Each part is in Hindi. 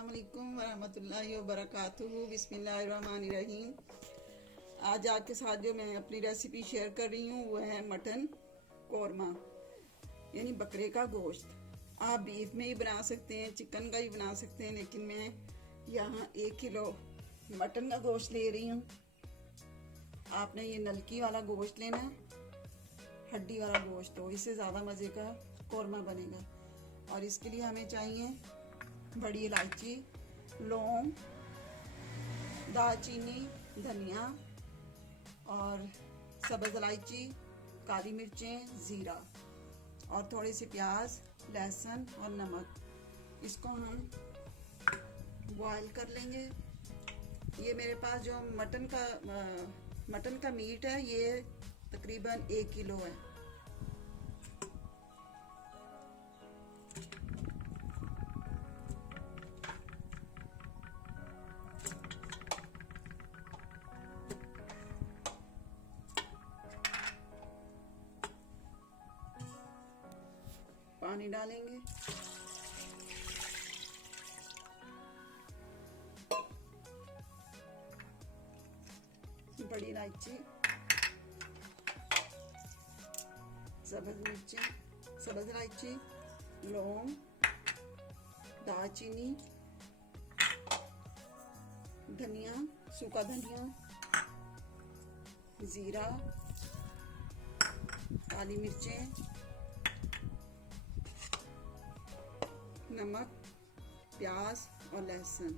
अस्सलामुअलैकुम वरहमतुल्लाहि वबरकातुहू। बिस्मिल्लाहिर्रहमानिर्रहीम। आज आपके साथ जो मैं अपनी रेसिपी शेयर कर रही हूँ वो है मटन कौरमा, यानी बकरे का गोश्त। आप बीफ में ही बना सकते हैं, चिकन का ही बना सकते हैं, लेकिन मैं यहाँ 1 किलो मटन का गोश्त ले रही हूँ। आपने ये नलकी वाला गोश्त लेना है, हड्डी वाला गोश्त, तो इससे ज़्यादा मज़े का कौरमा बनेगा। और इसके लिए हमें चाहिए बड़ी इलायची, लौंग, दालचीनी, धनिया और सब्ज़ इलायची, काली मिर्चें, ज़ीरा और थोड़े से प्याज, लहसुन और नमक। इसको हम बॉयल कर लेंगे। ये मेरे पास जो मटन का मीट है, ये तकरीबन 1 किलो है। पानी डालेंगे, बड़ी इलायची, सब्ज़ इलायची, लौंग, दालचीनी, धनिया, सूखा धनिया, ज़ीरा, काली मिर्चें, नमक, प्याज और लहसुन।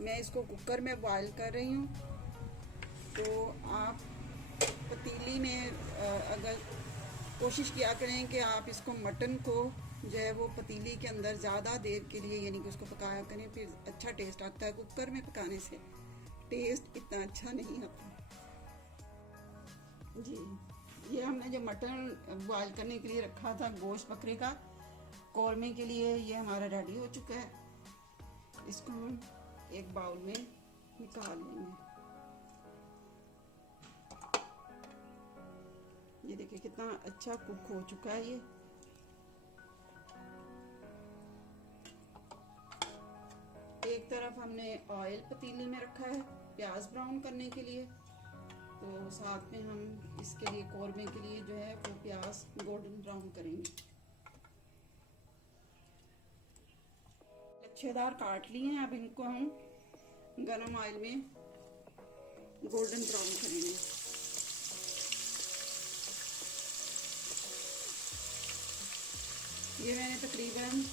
मैं इसको कुकर में बॉईल कर रही हूँ। तो आप पतीली में अगर कोशिश किया करें कि आप इसको मटन को जो है वो पतीली के अंदर ज़्यादा देर के लिए, यानी कि उसको पकाया करें, फिर अच्छा टेस्ट आता है। कुकर में पकाने से टेस्ट इतना अच्छा नहीं आता जी। ये हमने जो मटन बॉईल करने के लिए रखा था, गोश्त बकरे का कौरमे के लिए, ये हमारा रेडी हो चुका है। इसको हम एक बाउल में निकाल लेंगे। ये देखिए कितना अच्छा कुक हो चुका है। ये एक तरफ हमने ऑयल पतीली में रखा है प्याज ब्राउन करने के लिए, तो साथ में हम इसके लिए कौरमे के लिए जो है वो प्याज गोल्डन ब्राउन करेंगे। लच्छेदार काट लिए हैं, अब इनको हम गरम ऑयल में गोल्डन ब्राउन करेंगे। ये मैंने तकरीबन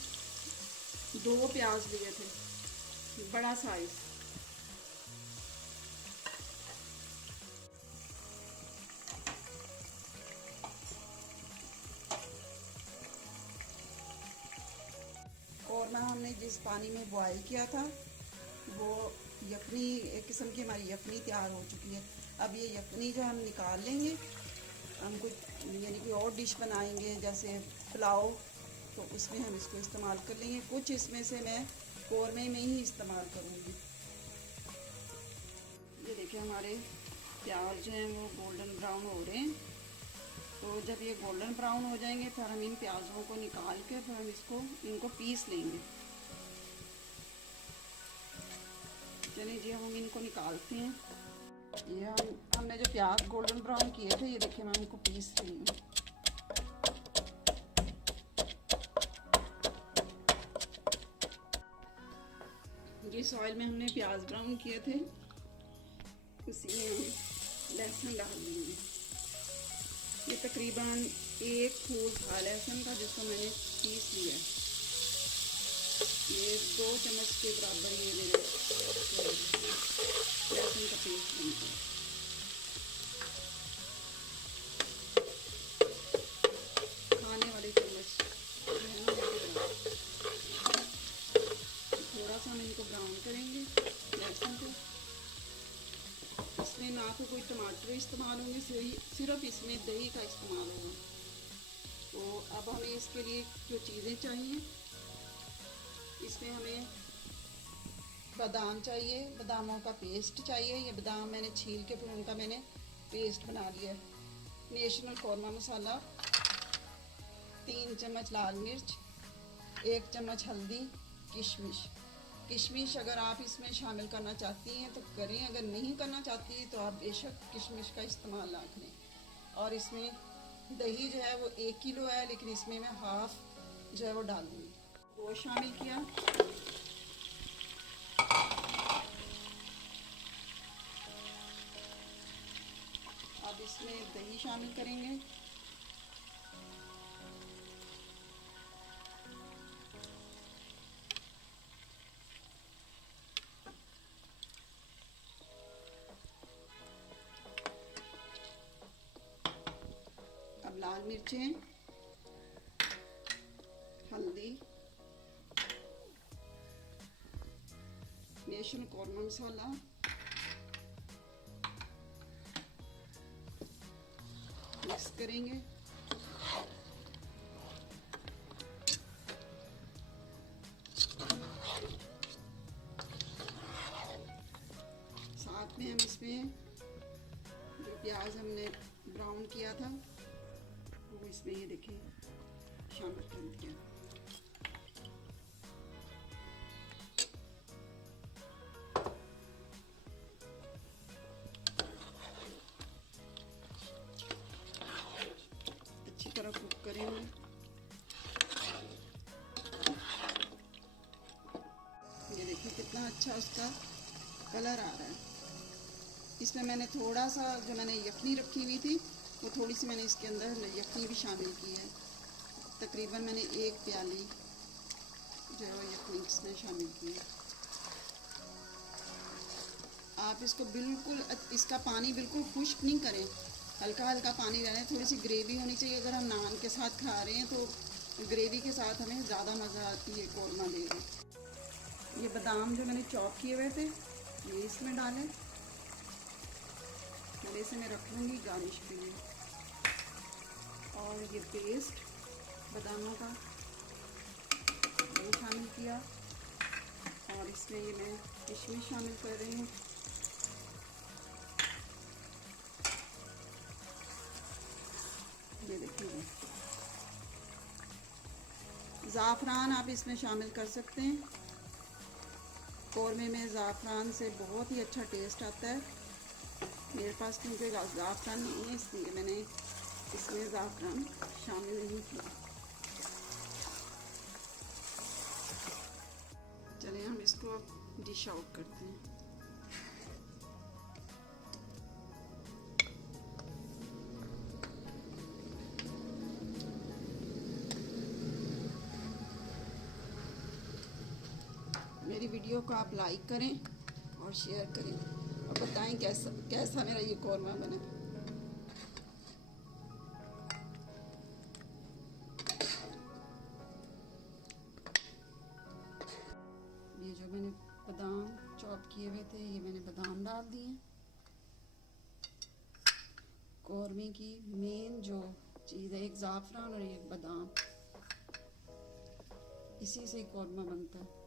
2 प्याज लिए थे, बड़ा साइज। कौरमा हमने जिस पानी में बॉईल किया था वो यखनी, एक किस्म की हमारी यखनी तैयार हो चुकी है। अब ये यखनी जो हम निकाल लेंगे, हम कुछ यानी कि और डिश बनाएंगे जैसे पुलाव, तो उसमें हम इसको इस्तेमाल कर लेंगे। कुछ इसमें से मैं कौरमे में ही इस्तेमाल करूँगी। ये देखिए हमारे प्याज जो हैं वो गोल्डन ब्राउन हो रहे हैं। तो जब ये गोल्डन ब्राउन हो जाएंगे फिर हम इन प्याज़ों को निकाल के फिर हम इनको पीस लेंगे। चलिए जी, हम इनको निकालते हैं। ये हमने जो प्याज गोल्डन ब्राउन किए थे, ये देखिए मैं उनको पीस रही हूँ। जिस ऑयल में हमने प्याज ब्राउन किए थे उसी में हम लहसुन डाल देंगे। ये तकरीबन 1 फूल था लहसुन का, जिसको मैंने पीस लिया। ये 2 चम्मच के बराबर ये मेरे लहसुन का पेस्ट बनता है। खाने वाले चम्मच थोड़ा सा हम इनको ब्राउन करेंगे लहसुन को। इसमें ना तो कोई टमाटर इस्तेमाल होंगे, सिर्फ इसमें दही का इस्तेमाल होगा। तो अब हमें इसके लिए जो चीज़ें चाहिए, इसमें हमें बादाम चाहिए, बादामों का पेस्ट चाहिए। ये बादाम मैंने छील के फिर उनका मैंने पेस्ट बना लिया है। नेशनल कौरमा मसाला, 3 चम्मच लाल मिर्च, 1 चम्मच हल्दी, किशमिश। किशमिश अगर आप इसमें शामिल करना चाहती हैं तो करें, अगर नहीं करना चाहती तो आप बेशक किशमिश का इस्तेमाल ना करें। और इसमें दही जो है वो 1 किलो है, लेकिन इसमें मैं हाफ जो है वो डाल दूँगी। गोश्त शामिल किया, अब इसमें दही शामिल करेंगे। अब लाल मिर्चें, हल्दी, नेशनल कौरमा मसाला, मिक्स करेंगे। साथ में हम इसमें जो प्याज हमने ब्राउन किया था वो इसमें ये देखिए शामिल कर दिया। अच्छी तरह कुक करेंगे। ये देखिए कितना अच्छा उसका कलर आ रहा है। इसमें मैंने थोड़ा सा जो मैंने यखनी रखी हुई थी वो थोड़ी सी मैंने इसके अंदर यखनी भी शामिल की है। तकरीबन मैंने 1 प्याली जो है यखनी इसमें शामिल की है। आप इसको बिल्कुल, इसका पानी बिल्कुल खुश्क नहीं करें, हल्का हल्का पानी रहना है। थोड़ी सी ग्रेवी होनी चाहिए। अगर हम नान के साथ खा रहे हैं तो ग्रेवी के साथ हमें ज़्यादा मज़ा आती है कौरमा देगा। ये बादाम जो मैंने चॉप किए हुए थे ये इसमें डालें। मैं इसे मैं रख लूँगी गार्निश के लिए। और ये पेस्ट बादामों का ये शामिल किया, और इसमें ये मैं किशमिश शामिल कर रही हूँ। ये देखिए ज़ाफ़रान आप इसमें शामिल कर सकते हैं। कौरमे में ज़ाफ़रान से बहुत ही अच्छा टेस्ट आता है। मेरे पास क्योंकि ज़ाफ़रान नहीं है इसलिए मैंने इसमें ज़ाफ़रान शामिल नहीं किया। चलिए हम इसको अब डिश आउट करते हैं। मेरी वीडियो को आप लाइक करें और शेयर करें और बताएं कैसा मेरा ये कौरमा बना। ये जो मैंने बादाम चॉप किए हुए थे ये मैंने बादाम डाल दिए। कौरमे की मेन जो चीज़ है एक ज़ाफ़रान और एक बादाम, इसी से कौरमा बनता है।